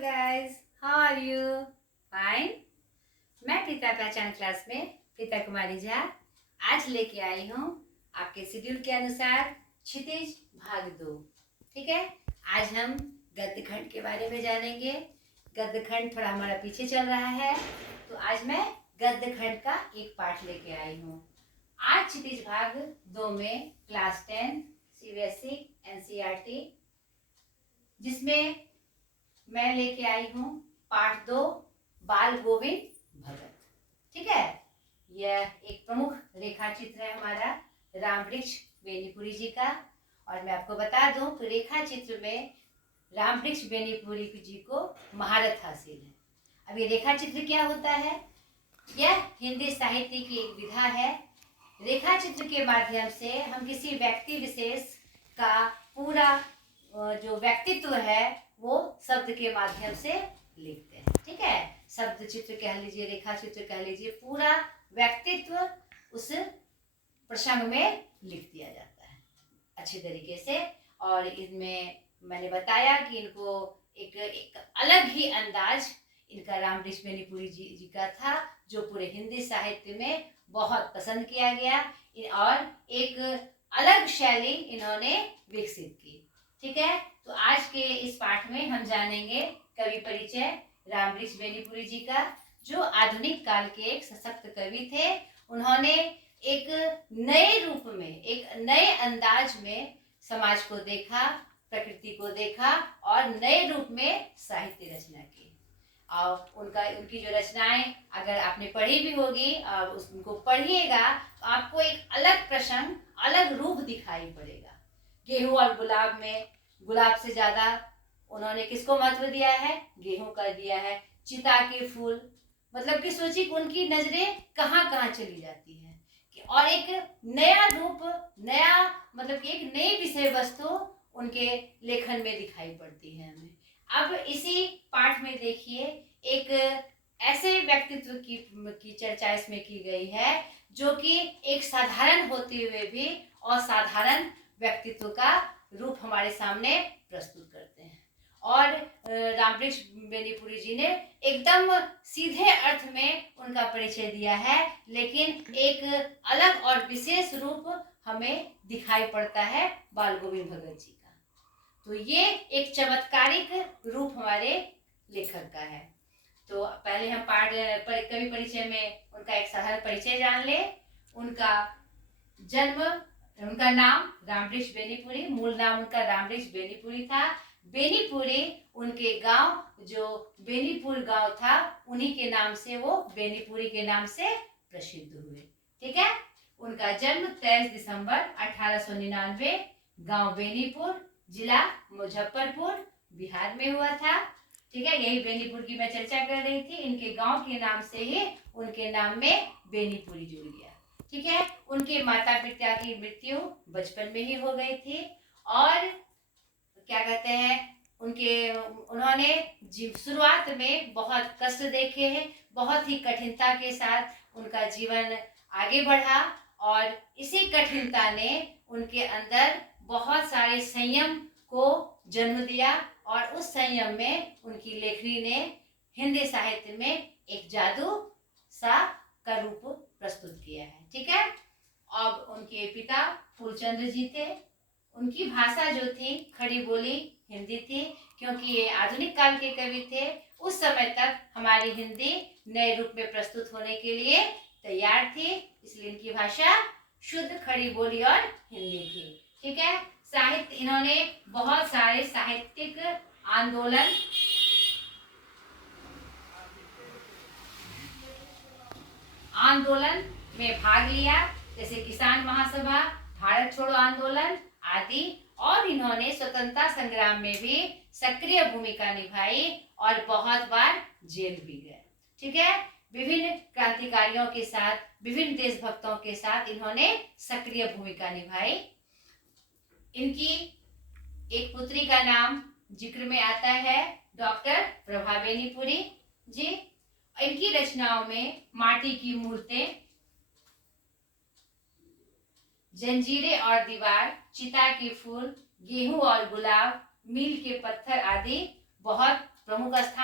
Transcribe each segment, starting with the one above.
guys, how are you? Fine. मैं प्रीता पहचान class में प्रीता कुमारी झा आज लेके आई हूँ आपके शेड्यूल के अनुसार क्षितिज भाग 2। ठीक है, आज हम गद्य खंड के बारे में जानेंगे। गद्य खंड थोड़ा हमारा पीछे चल रहा है, तो आज मैं गद्य खंड का एक पाठ लेके आई हूँ। आज क्षितिज भाग 2 में क्लास 10 CBSE NCERT जिसमें मैं लेके आई हूँ पाठ 2 बाल गोविंद भगत। ठीक है, यह एक प्रमुख रेखा चित्र है हमारा रामवृक्ष बेनीपुरी जी का। और मैं आपको बता दूं कि रेखा चित्र में रामवृक्ष बेनीपुरी जी को महारत हासिल है। अब ये रेखा चित्र क्या होता है? यह हिंदी साहित्य की एक विधा है। रेखा चित्र के माध्यम से हम किसी व्यक्ति विशेष का पूरा जो व्यक्तित्व है वो शब्द के माध्यम से लिखते हैं। ठीक है, शब्द चित्र कह लीजिए, रेखा चित्र कह लीजिए, पूरा व्यक्तित्व उस प्रसंग में लिख दिया जाता है अच्छी तरीके से। और इसमें मैंने बताया कि इनको एक अलग ही अंदाज इनका रामवृक्ष बेनीपुरी जी का था, जो पूरे हिंदी साहित्य में बहुत पसंद किया गया और एक अलग शैली इन्होंने विकसित की। ठीक है, तो आज के इस पाठ में हम जानेंगे कवि परिचय रामवृक्ष बेनीपुरी जी का, जो आधुनिक काल के एक सशक्त कवि थे। उन्होंने एक नए रूप में, एक नए अंदाज में समाज को देखा, प्रकृति को देखा और नए रूप में साहित्य रचना की। और उनकी जो रचनाएं अगर आपने पढ़ी भी होगी और उनको पढ़िएगा तो आपको एक अलग प्रसंग, अलग रूप दिखाई पड़ेगा। गेहूं और गुलाब में गुलाब से ज्यादा उन्होंने किसको महत्व दिया है? गेहूं का दिया है। चिता के फूल, मतलब कि सोचिए कि उनकी नजरें कहाँ कहाँ चली जाती हैं और एक नया रूप, नया मतलब कि एक नई विषय वस्तु उनके लेखन में दिखाई पड़ती है हमें। अब इसी पाठ में देखिए एक ऐसे व्यक्तित्व की चर्चा इसमें की गई है जो कि एक साधारण होते हुए भी असाधारण व्यक्तित्व का रूप हमारे सामने प्रस्तुत करते हैं। और रामवृक्ष बेनीपुरी जी ने एकदम सीधे अर्थ में उनका परिचय दिया है, लेकिन एक अलग और विशेष रूप हमें दिखाई पड़ता है बाल गोविंद भगत जी का। तो ये एक चमत्कारिक रूप हमारे लेखक का है। तो पहले हम कवि परिचय में उनका एक साधारण परिचय जान ले। उनका जन्म, उनका नाम रामवृक्ष बेनीपुरी, मूल नाम उनका रामवृक्ष बेनीपुरी था। बेनीपुरी उनके गांव, जो बेनीपुर गांव था, उन्हीं के नाम से वो बेनीपुरी के नाम से प्रसिद्ध हुए। ठीक है, उनका जन्म 23 दिसंबर 1899 गांव बेनीपुर, जिला मुजफ्फरपुर, बिहार में हुआ था। ठीक है, यही बेनीपुर की मैं चर्चा कर रही थी। इनके गांव के नाम से ही उनके नाम में बेनीपुरी जुड़ गया। ठीक है, उनके माता पिता की मृत्यु बचपन में ही हो गई थी और क्या कहते हैं, उन्होंने शुरुआत में बहुत कष्ट देखे हैं। बहुत ही कठिनता के साथ उनका जीवन आगे बढ़ा और इसी कठिनता ने उनके अंदर बहुत सारे संयम को जन्म दिया और उस संयम में उनकी लेखनी ने हिंदी साहित्य में एक जादू सा का रूप प्रस्तुत किया है। ठीक है, अब उनके पिता फूलचंद्र जी थे। उनकी भाषा जो थी खड़ी बोली हिंदी थी, क्योंकि ये आधुनिक काल के कवि थे। उस समय तक हमारी हिंदी नए रूप में प्रस्तुत होने के लिए तैयार थी, इसलिए इनकी भाषा शुद्ध खड़ी बोली और हिंदी थी। ठीक है, साहित्य, इन्होंने बहुत सारे साहित्यिक आंदोलन में भाग लिया, जैसे किसान महासभा, भारत छोड़ो आंदोलन आदि। और इन्होंने स्वतंत्रता संग्राम में भी सक्रिय भूमिका निभाई और बहुत बार जेल भी गए। ठीक है, विभिन्न क्रांतिकारियों के साथ, विभिन्न देशभक्तों के साथ इन्होंने सक्रिय भूमिका निभाई। इनकी एक पुत्री का नाम जिक्र में आता है, डॉक्टर प्रभा बेनीपुरी जी। इनकी रचनाओं में माटी की मूर्तें, जंजीरें और दीवार, चिता के फूल, गेहूं और गुलाब, मील के पत्थर आदि बहुत प्रमुख स्थान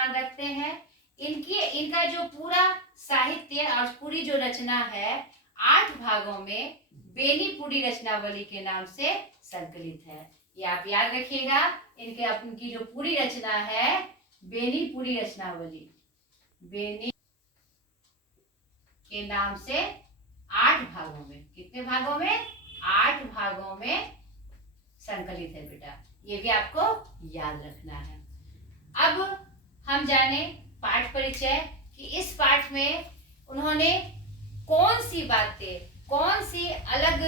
इनका जो पूरा साहित्य और पूरी जो रचना है 8 भागों में बेनीपुरी रचनावली के नाम से संकलित है। ये आप याद रखिएगा, इनकी जो पूरी रचना है बेनीपुरी रचनावली, बेनी के नाम से 8 भागों में, कितने भागों में? 8 भागों में संकलित है बेटा, ये भी आपको याद रखना है। अब हम जाने पाठ परिचय कि इस पाठ में उन्होंने कौन सी बातें, कौन सी अलग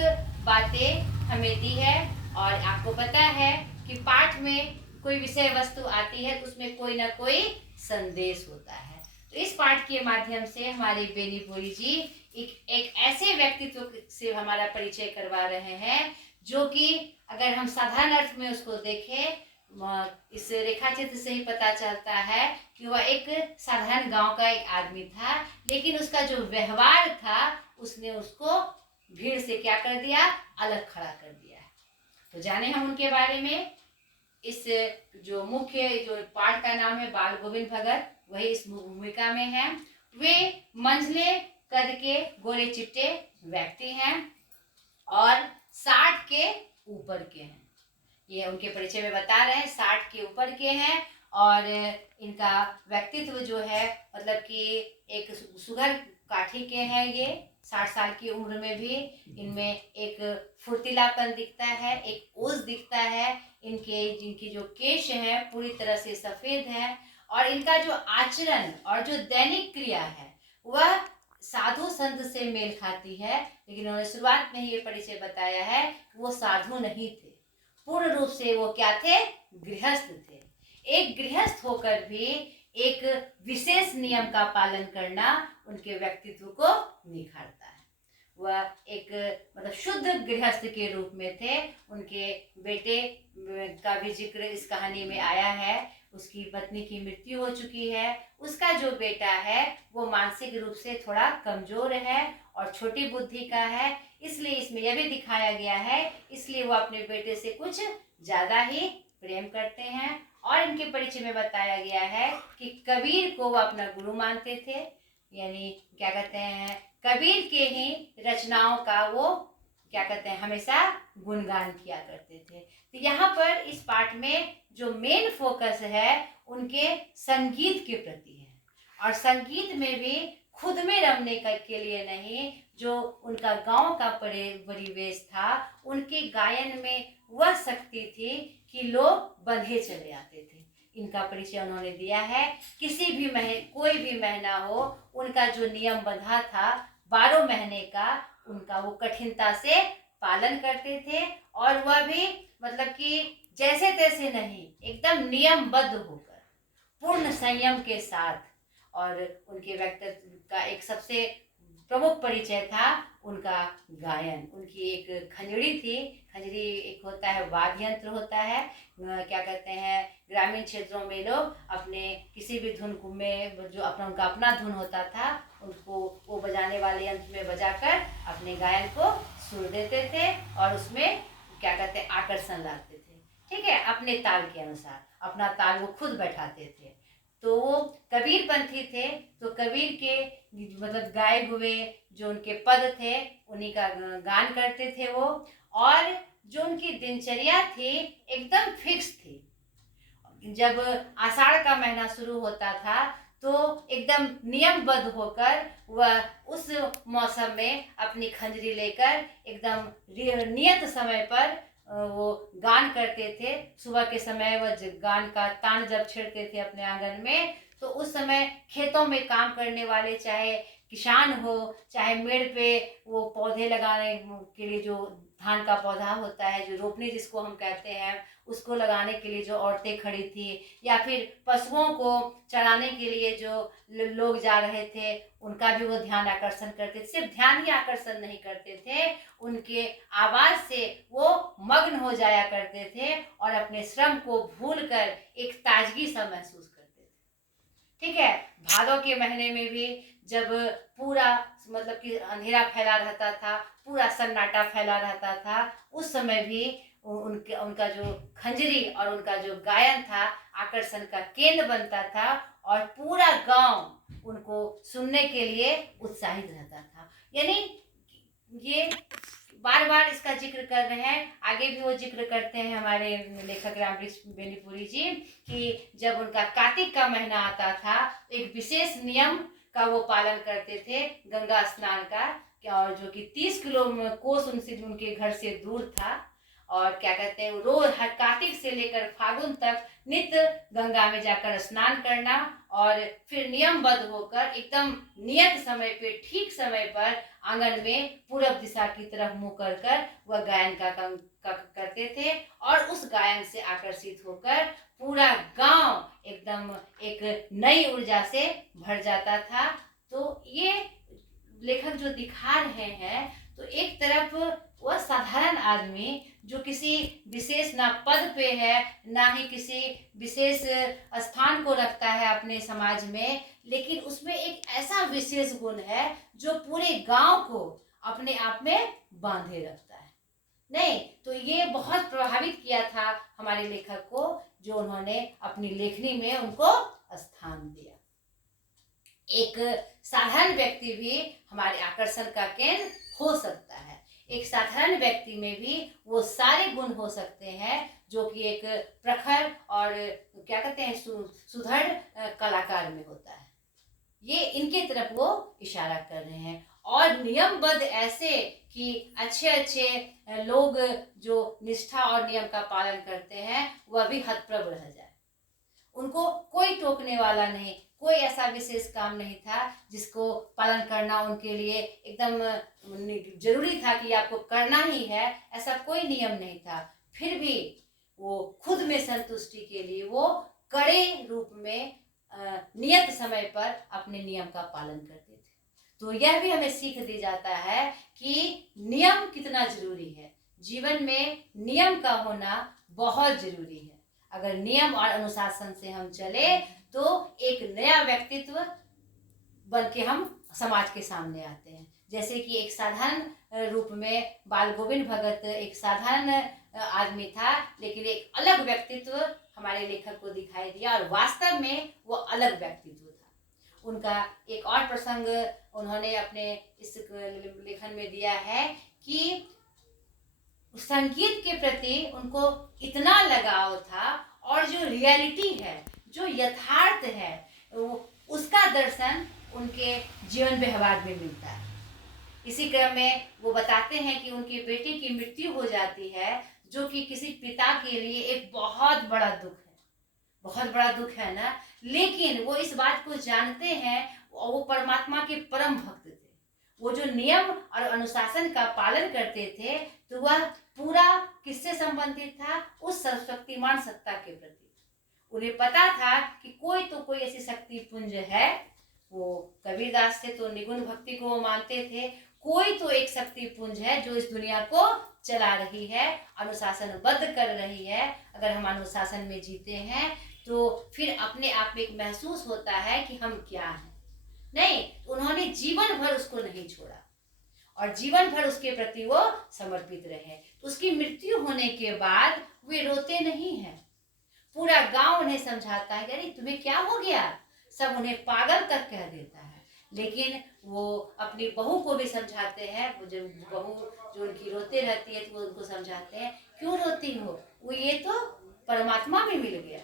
बातें हमें दी है। और आपको पता है कि पाठ में कोई विषय वस्तु आती है तो उसमें कोई ना कोई संदेश होता है। तो इस पाठ के माध्यम से हमारे बेनीपुरी जी एक ऐसे व्यक्तित्व से हमारा परिचय करवा रहे हैं जो कि अगर हम साधारण अर्थ में उसको देखें, इस रेखा चित्र से ही पता चलता है कि वह एक साधारण गांव का एक आदमी था, लेकिन उसका जो व्यवहार था उसने उसको भीड़ से क्या कर दिया? अलग खड़ा कर दिया। तो जाने हम उनके बारे में। इस जो मुख्य जो पाठ का नाम है बाल गोविंद भगत, वही इस भूमिका में है। वे मंझले कद के गोरे चिट्टे व्यक्ति हैं और 60 के ऊपर के हैं। ये उनके परिचय में बता रहे हैं, 60 के ऊपर के हैं और इनका व्यक्तित्व जो है मतलब कि एक सुघर काठी के हैं। ये 60 साल की उम्र में भी इनमें एक फुर्तीलापन दिखता है, एक ओज दिखता है। जिनकी जो केश है पूरी तरह से सफेद है और इनका जो आचरण और जो दैनिक क्रिया है वह साधु संत से मेल खाती है। लेकिन उन्होंने शुरुआत में ही ये परिचय बताया है कि वो साधु नहीं थे, पूर्ण रूप से वो क्या थे? गृहस्थ थे। एक गृहस्थ होकर भी एक विशेष नियम का पालन करना उनके व्यक्तित्व को निखारता है। वह एक मतलब शुद्ध गृहस्थ के रूप में थे। उनके बेटे का भी जिक्र इस कहानी में आया है। उसकी पत्नी की मृत्यु हो चुकी है। उसका जो बेटा है वो मानसिक रूप से थोड़ा कमजोर है और छोटी बुद्धि का है, इसलिए इसमें यह भी दिखाया गया है, इसलिए वो अपने बेटे से कुछ ज्यादा ही प्रेम करते हैं। और इनके परिचय में बताया गया है कि कबीर को वो अपना गुरु मानते थे, यानी क्या कहते हैं, कबीर के ही रचनाओं का वो क्या कहते हैं हमेशा गुणगान किया करते थे। तो यहाँ पर इस पाठ में जो मेन फोकस है उनके संगीत के प्रति है और संगीत में भी खुद में रमने के लिए नहीं, जो उनका गांव का परिवेश था, उनके गायन में वह शक्ति थी कि लोग बंधे चले आते थे। इनका परिचय उन्होंने दिया है। किसी भी कोई भी महीना हो, उनका जो नियम बंधा था 12 महीने का, उनका वो कठिनता से पालन करते थे और वह भी मतलब कि जैसे तैसे नहीं, एकदम नियमबद्ध होकर पूर्ण संयम के साथ। और उनके व्यक्तित्व का एक सबसे प्रमुख परिचय था उनका गायन। उनकी एक खंजरी थी। खंजरी एक होता है वाद्य यंत्र होता है, क्या कहते हैं ग्रामीण क्षेत्रों में लोग अपने किसी भी धुन में जो उनका अपना धुन होता था उनको वो बजाने वाले यंत्र में बजाकर अपने गायन को सुर देते थे और उसमें क्या कहते हैं आकर्षण लाते थे। ठीक है, अपने ताल के अनुसार अपना ताल वो खुद बैठाते थे। तो वो कबीर पंथी थे, तो कबीर के मतलब गाए हुए जो उनके पद थे उन्हीं का गान करते थे वो। और जो उनकी दिनचर्या थी एकदम फिक्स थी। जब आषाढ़ का महीना शुरू होता था तो एकदम नियमबद्ध होकर वह उस मौसम में अपनी खंजरी लेकर एकदम नियत समय पर वो गान करते थे। सुबह के समय वह गान का तान जब छेड़ते थे अपने आंगन में, तो उस समय खेतों में काम करने वाले चाहे किसान हो चाहे मेड़ पे वो पौधे लगाने के लिए जो धान का पौधा होता है, जो रोपनी जिसको हम कहते हैं, उसको लगाने के लिए जो औरतें खड़ी थी, या फिर पशुओं को चराने के लिए जो लोग जा रहे थे उनका भी वो ध्यान आकर्षण करते थे। सिर्फ ध्यान ही आकर्षण नहीं करते थे, उनके आवाज से वो मग्न हो जाया करते थे और अपने श्रम को भूलकर एक ताजगी सा महसूस करते थे। ठीक है, भादों के महीने में भी जब पूरा मतलब कि अंधेरा फैला रहता था, पूरा सन्नाटा फैला रहता था, उस समय भी उनके उनका जो खंजरी और उनका जो गायन था आकर्षण का केंद्र बनता था और पूरा गांव उनको सुनने के लिए उत्साहित रहता था। यानी ये बार बार इसका जिक्र कर रहे हैं, आगे भी वो जिक्र करते हैं हमारे लेखक रामवृक्ष बेनीपुरी जी कि जब उनका कार्तिक का महीना आता था एक विशेष नियम का वो पालन करते थे गंगा स्नान का, और जो कि 30 किलो कोस उनसे उनके घर से दूर था। और क्या कहते हैं रोज हर कार्तिक से लेकर फागुन तक नित्य गंगा में जाकर स्नान करना और फिर नियमबद्ध होकर एकदम नियत समय पे ठीक समय पर आंगन में पूरब दिशा की तरफ मुंह कर वह गायन का काम करते थे और उस गायन से आकर्षित होकर पूरा गांव एकदम एक नई ऊर्जा से भर जाता था। तो ये लेखक जो दिखा रहे हैं तो एक तरफ वह साधारण आदमी जो किसी विशेष ना पद पे है ना ही किसी विशेष स्थान को रखता है अपने समाज में, लेकिन उसमें एक ऐसा विशेष गुण है जो पूरे गांव को अपने आप में बांधे रखता है। नहीं तो ये बहुत प्रभावित किया था हमारे लेखक को, जो उन्होंने अपनी लेखनी में उनको स्थान दिया। एक साधारण व्यक्ति भी हमारे आकर्षण का केंद्र हो सकता है। एक साधारण व्यक्ति में भी वो सारे गुण हो सकते हैं जो कि एक प्रखर और क्या कहते हैं सुदृढ़ कलाकार में होता है। ये इनके तरफ वो इशारा कर रहे हैं और नियमबद्ध ऐसे कि अच्छे अच्छे लोग जो निष्ठा और नियम का पालन करते हैं वह भी हतप्रभ रह जाए। उनको कोई टोकने वाला नहीं, कोई ऐसा विशेष काम नहीं था जिसको पालन करना उनके लिए एकदम जरूरी था कि आपको करना ही है, ऐसा कोई नियम नहीं था। फिर भी वो खुद में संतुष्टि के लिए वो कड़े रूप में नियत समय पर अपने नियम का पालन करते थे। तो यह भी हमें सीख दी जाता है कि नियम कितना जरूरी है। जीवन में नियम का होना बहुत जरूरी है। अगर नियम और अनुशासन से हम चले तो एक नया व्यक्तित्व बन के हम समाज के सामने आते हैं। जैसे कि एक साधारण रूप में बाल गोविंद भगत एक साधारण आदमी था, लेकिन एक अलग व्यक्तित्व हमारे लेखक को दिखाई दिया और वास्तव में वो अलग व्यक्तित्व था। उनका एक और प्रसंग उन्होंने अपने इस लेखन में दिया है कि संगीत के प्रति उनको इतना लगाव था और जो रियलिटी है, जो यथार्थ है, उसका दर्शन उनके जीवन व्यवहार में मिलता है। इसी क्रम में वो बताते हैं कि उनकी बेटी की मृत्यु हो जाती है, जो कि किसी पिता के लिए एक बहुत बड़ा दुख है। बहुत बड़ा दुख है ना, लेकिन वो इस बात को जानते हैं, वो परमात्मा के परम भक्त थे। वो जो नियम और अनुशासन का पालन करते थे तो वह पूरा किससे संबंधित था? उस सर्वशक्तिमान सत्ता के प्रति। उन्हें पता था कि कोई ऐसी शक्ति पुंज है। वो कबीरदास थे तो निगुण भक्ति को वो मानते थे। कोई तो एक शक्ति पुंज है जो इस दुनिया को चला रही है, अनुशासनबद्ध कर रही है। अगर हम अनुशासन में जीते हैं तो फिर अपने आप में एक महसूस होता है कि हम क्या हैं। नहीं, उन्होंने जीवन भर उसको नहीं छोड़ा और जीवन भर उसके प्रति वो समर्पित रहे। उसकी मृत्यु होने के बाद वे रोते नहीं हैं। पूरा गांव उन्हें समझाता है, अरे तुम्हें क्या हो गया? सब उन्हें पागल तक कह देता है, लेकिन वो अपनी बहू को भी समझाते हैं। वो जो बहू जो उनकी रोते रहती है तो वो उनको समझाते हैं, क्यों रोती हो? वो ये तो परमात्मा में मिल गया,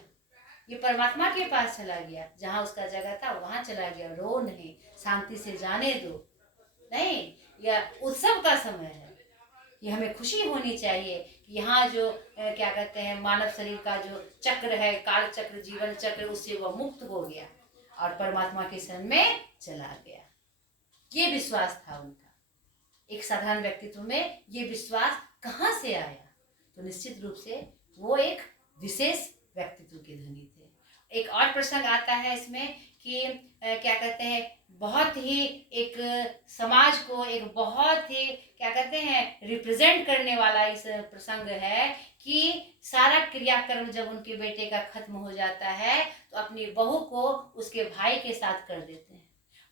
ये परमात्मा के पास चला गया, जहाँ उसका जगह था वहां चला गया। रो नहीं, शांति से जाने दो। नहीं, यह उत्सव का समय है, ये हमें खुशी होनी चाहिए कि यहाँ जो क्या कहते हैं मानव शरीर का जो चक्र है, काल चक्र, जीवन चक्र, उससे वह मुक्त हो गया और परमात्मा के शरण में चला गया। ये विश्वास था उनका। एक साधारण व्यक्तित्व में ये विश्वास कहाँ से आया? तो निश्चित रूप से वो एक विशेष व्यक्तित्व के धनी थे। एक और प्रसंग आता है इसमें कि क्या कहते हैं बहुत ही एक समाज को एक बहुत ही क्या कहते हैं रिप्रेजेंट करने वाला इस प्रसंग है कि सारा क्रियाक्रम जब उनके बेटे का खत्म हो जाता है तो अपनी बहू को उसके भाई के साथ कर देते हैं।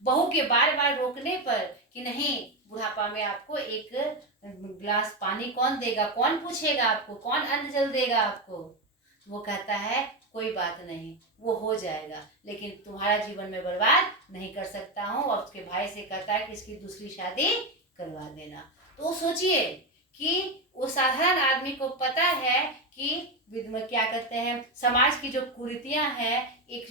बहू के बार बार रोकने पर कि नहीं, बुढ़ापा में आपको एक गिलास पानी कौन देगा, कौन पूछेगा आपको, कौन अन्न जल देगा आपको। वो कहता है कोई बात नहीं, वो हो जाएगा, लेकिन तुम्हारा जीवन में बर्बाद नहीं कर सकता हूँ। और उसके भाई से कहता है कि इसकी दूसरी शादी करवा देना। तो सोचिए कि वो साधारण आदमी को पता है कि क्या कहते हैं, समाज की जो कुरीतियां हैं, एक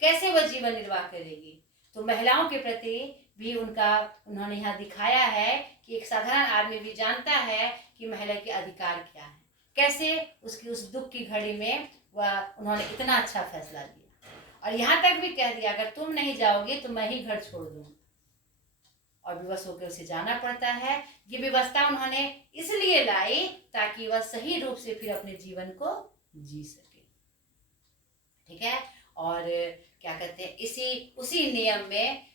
कैसे वह जीवन निर्वाह करेगी। तो महिलाओं के प्रति भी उन्होंने यहाँ दिखाया है कि एक साधारण आदमी भी जानता है कि महिला के अधिकार क्या है, कैसे उसकी उस दुख की घड़ी में उन्होंने इतना अच्छा फैसला लिया। और यहाँ तक भी कह दिया अगर तुम नहीं जाओगे तो मैं ही घर छोड़ दूंगा, और विवश होकर उसे जाना पड़ता है। ये व्यवस्था उन्होंने इसलिए लाई ताकि वह सही रूप से फिर अपने जीवन को जी सके। ठीक है। और क्या कहते हैं, उसी नियम में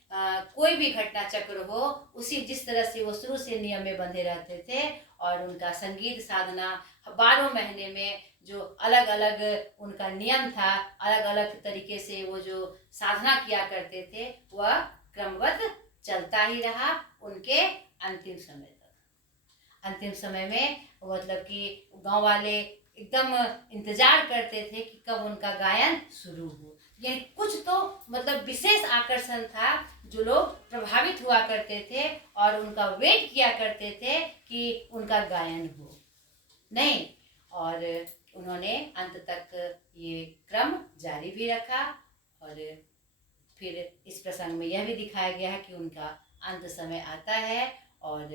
कोई भी घटना चक्र हो, उसी जिस तरह से वो शुरू से नियम में बंधे रहते थे, और उनका संगीत साधना 12 महीने में जो अलग अलग उनका नियम था, अलग अलग तरीके से वो जो साधना किया करते थे, वह क्रमबद्ध चलता ही रहा उनके अंतिम समय तक। अंतिम समय में मतलब कि गांव वाले एकदम इंतजार करते थे कि कब उनका गायन शुरू हो। यानी कुछ तो मतलब विशेष आकर्षण था जो लोग प्रभावित हुआ करते थे और उनका वेट किया करते थे कि उनका गायन हो। नहीं, और उन्होंने अंत तक ये क्रम जारी भी रखा। और फिर इस प्रसंग में यह भी दिखाया गया है कि उनका अंत समय आता है और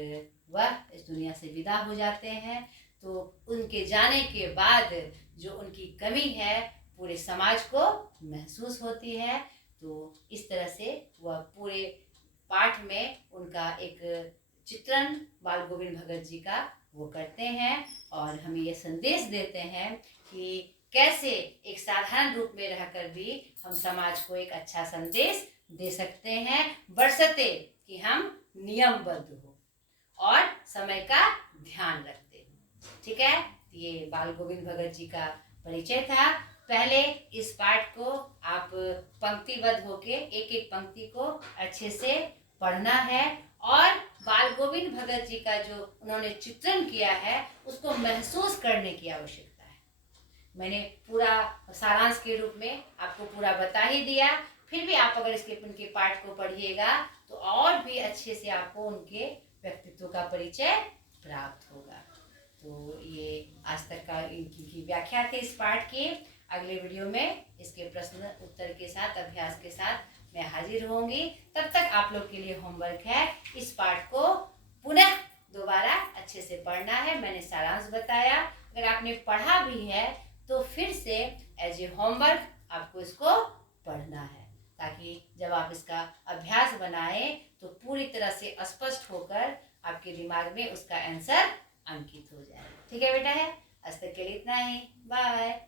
वह इस दुनिया से विदा हो जाते हैं। तो उनके जाने के बाद जो उनकी कमी है पूरे समाज को महसूस होती है। तो इस तरह से वह पूरे पाठ में उनका एक चित्रण बाल गोविंद भगत जी का वो करते हैं और हमें ये संदेश देते हैं कि कैसे एक साधारण रूप में रहकर भी हम समाज को एक अच्छा संदेश दे सकते हैं, बशर्ते कि हम नियमबद्ध हो और समय का ध्यान रखते हो। ठीक है, ये बाल गोविंद भगत जी का परिचय था। पहले इस पाठ को आप पंक्तिबद्ध होके एक एक पंक्ति को अच्छे से पढ़ना है और बाल गोविंद भगत जी का जो उन्होंने चित्रण किया है उसको महसूस करने की आवश्यकता है। मैंने पूरा सारांश के रूप में आपको पूरा बता ही दिया, फिर भी आप अगर उनके पाठ को पढ़िएगा तो और भी अच्छे से आपको उनके व्यक्तित्व का परिचय प्राप्त होगा। तो ये आज तक का इनकी व्याख्या थी इस पाठ की। अगले वीडियो में इसके प्रश्न उत्तर के साथ, अभ्यास के साथ मैं हाजिर होंगी। तब तक आप लोग के लिए होमवर्क है, इस पाठ को पुनः दोबारा अच्छे से पढ़ना है। मैंने सारांश बताया, अगर आपने पढ़ा भी है तो फिर से एज ए होमवर्क आपको इसको पढ़ना है, ताकि जब आप इसका अभ्यास बनाएं तो पूरी तरह से स्पष्ट होकर आपके दिमाग में उसका आंसर अंकित हो जाए। ठीक है बेटा, है आज तक के लिए इतना ही। बाय।